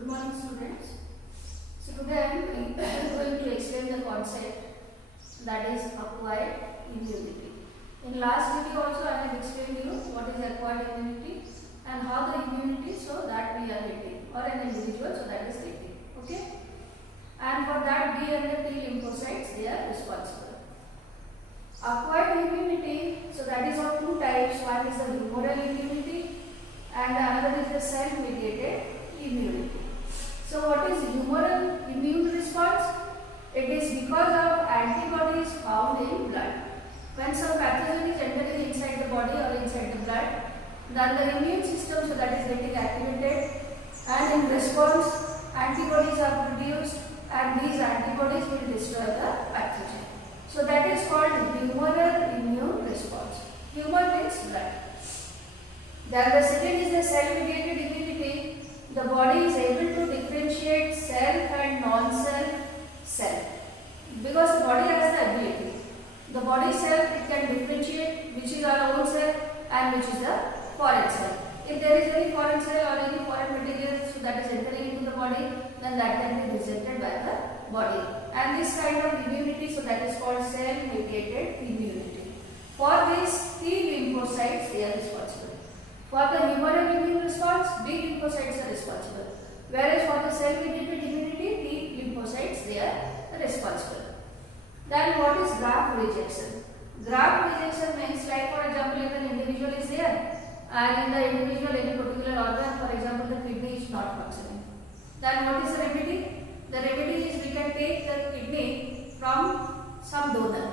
Good morning, students. So today I am going to explain the concept that is acquired immunity. In last video also I have explained you what is acquired immunity and how the immunity so that we are getting or an individual so that is getting. Okay. And for that B and the T lymphocytes they are responsible. Acquired immunity, so that is of two types. One is the humoral immunity and another is the cell-mediated immunity. So what is humoral immune response? It is because of antibodies found in blood. When some pathogen is entering inside the body or inside the blood, then the immune system so that is getting activated, and in response antibodies are produced and these antibodies will destroy the pathogen. So that is called humoral immune response. Humor means blood. Then the second is the cell-mediated immunity. The body is able to differentiate self and non-self cell. Because the body has the ability. The body self it can differentiate which is our own cell and which is the foreign cell. If there is any foreign cell or any foreign material so that is entering into the body, then that can be rejected by the body. And this kind of immunity, so that is called cell-mediated immunity. For this, T lymphocytes they are responsible. For the humoral immune response, B lymphocytes are responsible. Whereas for the cell-mediated immunity, T lymphocytes they are responsible. Then what is graft rejection? Graft rejection means like for example if an individual is there and in the individual any particular organ, for example the kidney is not functioning. Then what is the remedy? The remedy is we can take the kidney from some donor.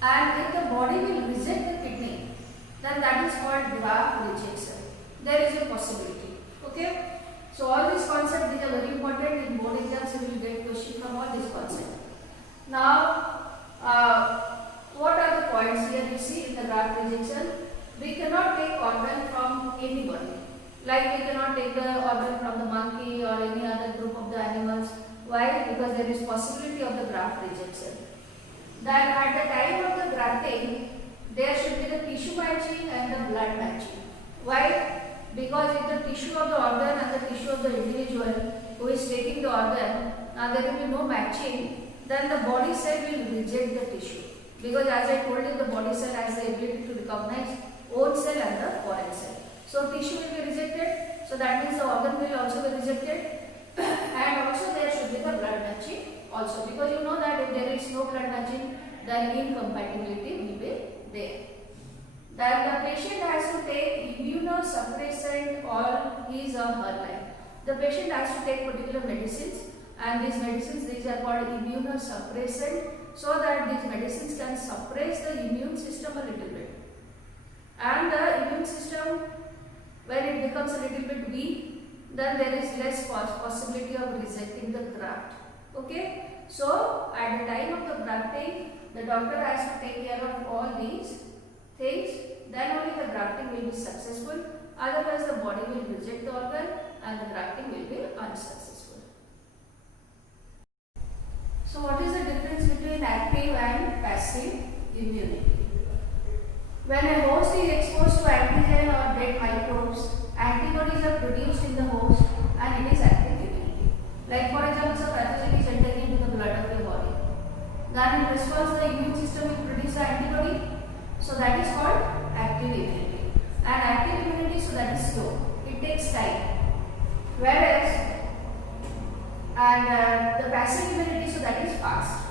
And if the body will reject the kidney, then that is called graft rejection. There is a possibility. Okay. So all these concepts these are very important. In board exams you will get question from all these concepts. Now, what are the points here you see in the graft rejection? We cannot take organ from anybody. Like we cannot take the organ from the monkey or any other group of the animals. Why? Because there is possibility of the graft rejection. Then at the time of the grafting, there should be the tissue matching and the blood matching. Why? Because if the tissue of the organ and the tissue of the individual who is taking the organ, there will be no matching, then the body cell will reject the tissue. Because as I told you, the body cell has the ability to recognize own cell and the foreign cell. So tissue will be rejected, so that means the organ will also be rejected and also there should be the blood matching also, because you know that if there is no blood matching then incompatibility will be there. Then the patient has to take immunosuppressant all his or her life. The patient has to take particular medicines and these medicines these are called immunosuppressant, so that these medicines can suppress the immune system a little bit. And the immune system, when it becomes a little bit weak, then there is less possibility of rejecting the graft. Okay. So at the time of the grafting, the doctor has to take care of all these things. Then only the grafting will be successful. Otherwise, the body will reject the organ and the grafting will be unsuccessful. So what is the difference between active and passive immunity? When a host is exposed to antigen or dead microbes, antibodies are produced in the host and it is active immunity. Like for example, some pathogen is entering into the blood of your body. Then in response, the immune system will produce the antibody. So that is called active immunity. And active immunity, so that is slow. It takes time. Whereas, the passive immunity, so that is fast.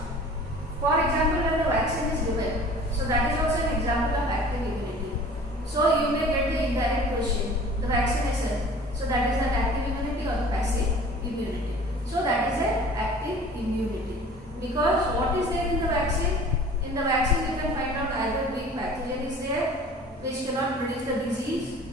For example, when the vaccine is given, so that is also an example of active immunity. So you may get the indirect question, the vaccination, so that is an active immunity or the passive immunity. So that is an active immunity. Because what is there in the vaccine? In the vaccine you can find out either weak pathogen is there which cannot produce the disease,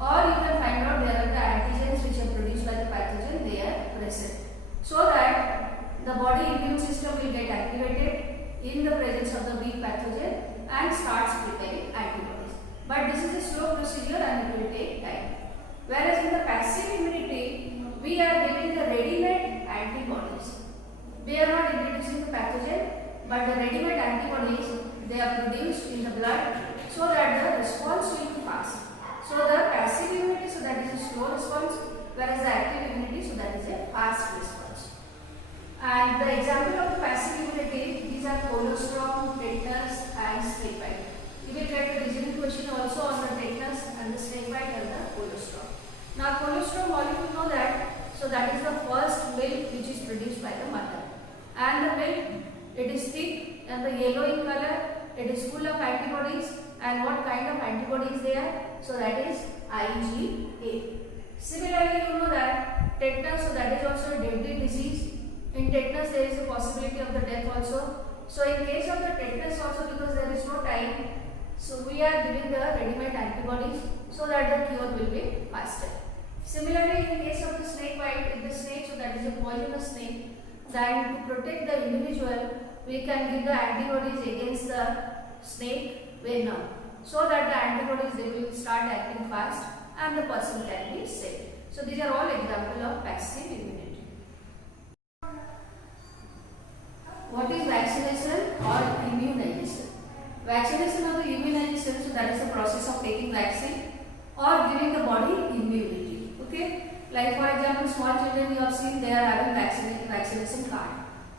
or you can find out there are the antigens which are produced by the pathogen, they are present. So that the body immune system will get activated in the presence of the weak pathogen and starts preparing antibodies. But this is a slow procedure and it will take time. Whereas in the passive immunity, we are giving the ready-made antibodies. We are not introducing the pathogen, but the ready-made antibodies, they are produced in the blood so that the response will be fast. So the passive immunity, so that is a slow response, whereas the active immunity example of the passive immunity, these are colostrum, tetanus and snake bite. You will get a reasoning question also on the tetanus and the snake bite and the colostrum. Now colostrum, all you know that, so that is the first milk which is produced by the mother. And the milk, it is thick and the yellow in color, it is full of antibodies. And what kind of antibodies they are? So that is IgA. Similarly, you know that tetanus, so that is also a deadly disease. In tetanus, there is a possibility of the death also. So in case of the tetanus also, because there is no time, so we are giving the ready-made antibodies so that the cure will be faster. Similarly, in case of the snake bite, if the snake, so that is a poisonous snake, then to protect the individual, we can give the antibodies against the snake venom, so that the antibodies, they will start acting fast and the person can be saved. So these are all examples of passive immunity. What is vaccination or immunization? Vaccination or the immunization, so that is the process of taking vaccine or giving the body immunity. Okay, like for example, small children you have seen, they are having vaccination card,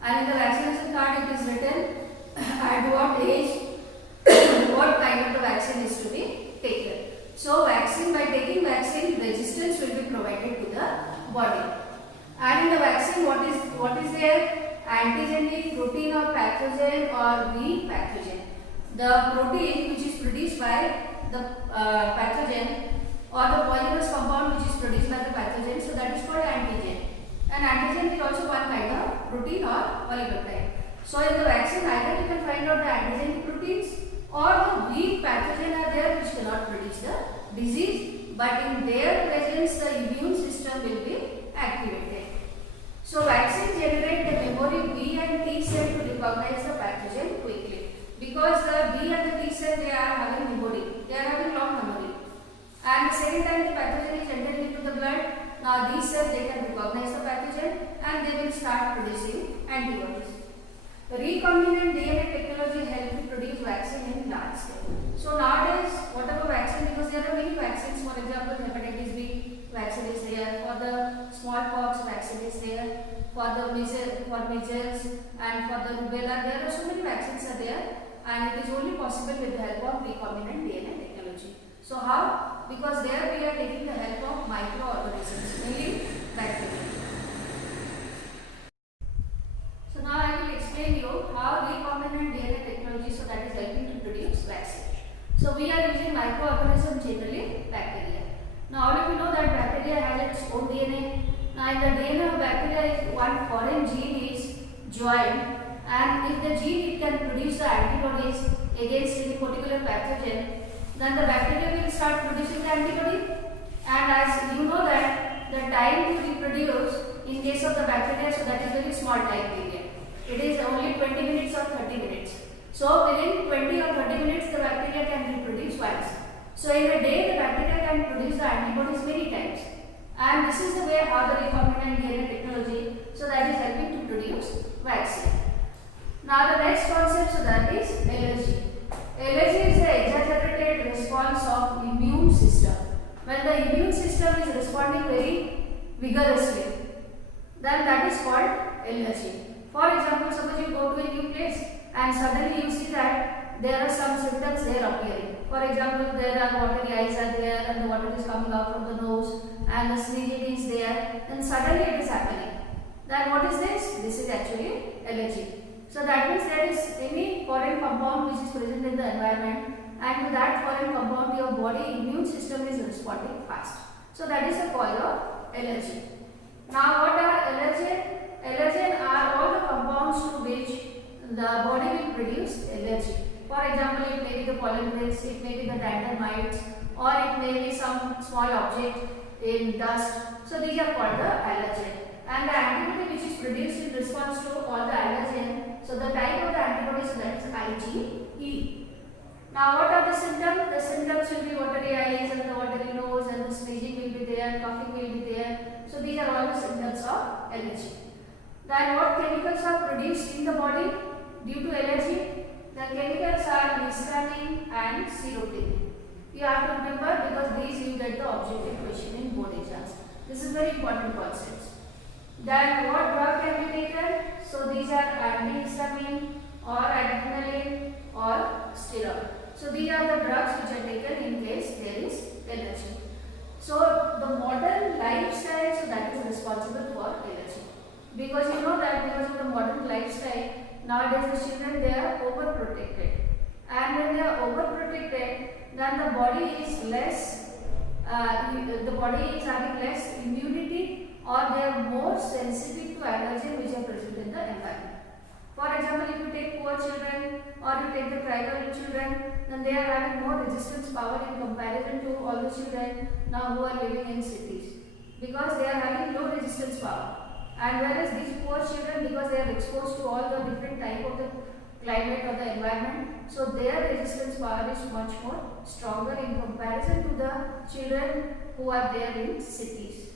and in the vaccination card it is written at what age what kind of the vaccine is to be taken. So vaccine, by taking vaccine, resistance will be provided to the body. And in the vaccine, what is there? Antigenic, protein or pathogen or weak pathogen. The protein which is produced by the pathogen or the poisonous compound which is produced by the pathogen, so that is called antigen. And antigen is also one kind of protein or polypeptide. So in the vaccine, either you can find out the antigenic proteins or the weak pathogen are there which cannot produce the disease, but in their presence the immune system will be activated. So vaccine generate the memory B and T cell to recognize the pathogen quickly, because the B and the T cell, they are having memory, they are having long memory, and the second time the pathogen is entered into the blood, now these cells, they can recognize the pathogen and they will start producing antibodies. The recombinant DNA technology helps to produce vaccine in large scale. So nowadays, whatever vaccine, because there are many vaccines, for example, hepatitis B vaccine is there, for the smallpox vaccine is there, for measles and for the rubella, there are so many vaccines are there, and it is only possible with the help of recombinant DNA technology. So how? Because there we are taking the help of microorganisms, mainly bacteria. So now I will explain you how recombinant DNA technology, so that is helping to produce vaccine. So we are using microorganisms, generally bacteria. Now all of you know that bacteria has its own DNA. Now in the DNA of bacteria, if one foreign gene is joined, and if the gene, it can produce the antibodies against any particular pathogen, then the bacteria will start producing the antibody. And as you know that the time to reproduce in case of the bacteria, so that is very small time period. It is only 20 minutes or 30 minutes. So within 20 or 30 minutes the bacteria can reproduce once. So in a day the bacteria can produce the antibodies many times. And this is the way how the recombinant DNA technology, so that is helping to produce vaccine. Now the next concept, so that is allergy. Allergy is the exaggerated response of immune system. When the immune system is responding very vigorously, then that is called allergy. For example, suppose you go to a new place and suddenly you see that there are some symptoms there appearing. For example, there are watery eyes are there and the water is coming out from the nose and the sneezing is there, then suddenly it is happening. Then what is this? This is actually allergy. So that means there is any foreign compound which is present in the environment, and to that foreign compound your body immune system is responding fast. So that is the cause of allergy. Now what are allergen? Allergen are all the compounds to which the body will produce allergy. For example, it may be the pollen grains, it may be the dander mites, or it may be some small object in dust. So these are called the allergen. And the antibody which is produced in response to all the allergen, so the type of the antibody, so that is IgE. Now what are the symptoms? The symptoms will be watery eyes and the watery nose, and the sneezing will be there, coughing will be there. So these are all the symptoms of allergy. Then what chemicals are produced in the body due to allergy? The chemicals are histamine and serotonin. You have to remember, because these you get the objective question in board exams. This is very important concept. Then what drug can be taken? So these are antihistamine or adrenaline or steroid. So these are the drugs which are taken in case there is allergy. So the modern lifestyle, so that is responsible for allergy. Because you know that because of the modern lifestyle, nowadays the children, they are overprotected. And when they are overprotected, then the body is less, the body is having less immunity, or they are more sensitive to allergen which are present in the environment. For example, if you take poor children or you take the tribal children, then they are having more resistance power in comparison to all the children now who are living in cities, because they are having low resistance power. And whereas these poor children, because they are exposed to all the different type of the climate or the environment, so their resistance power is much more stronger in comparison to the children who are there in cities.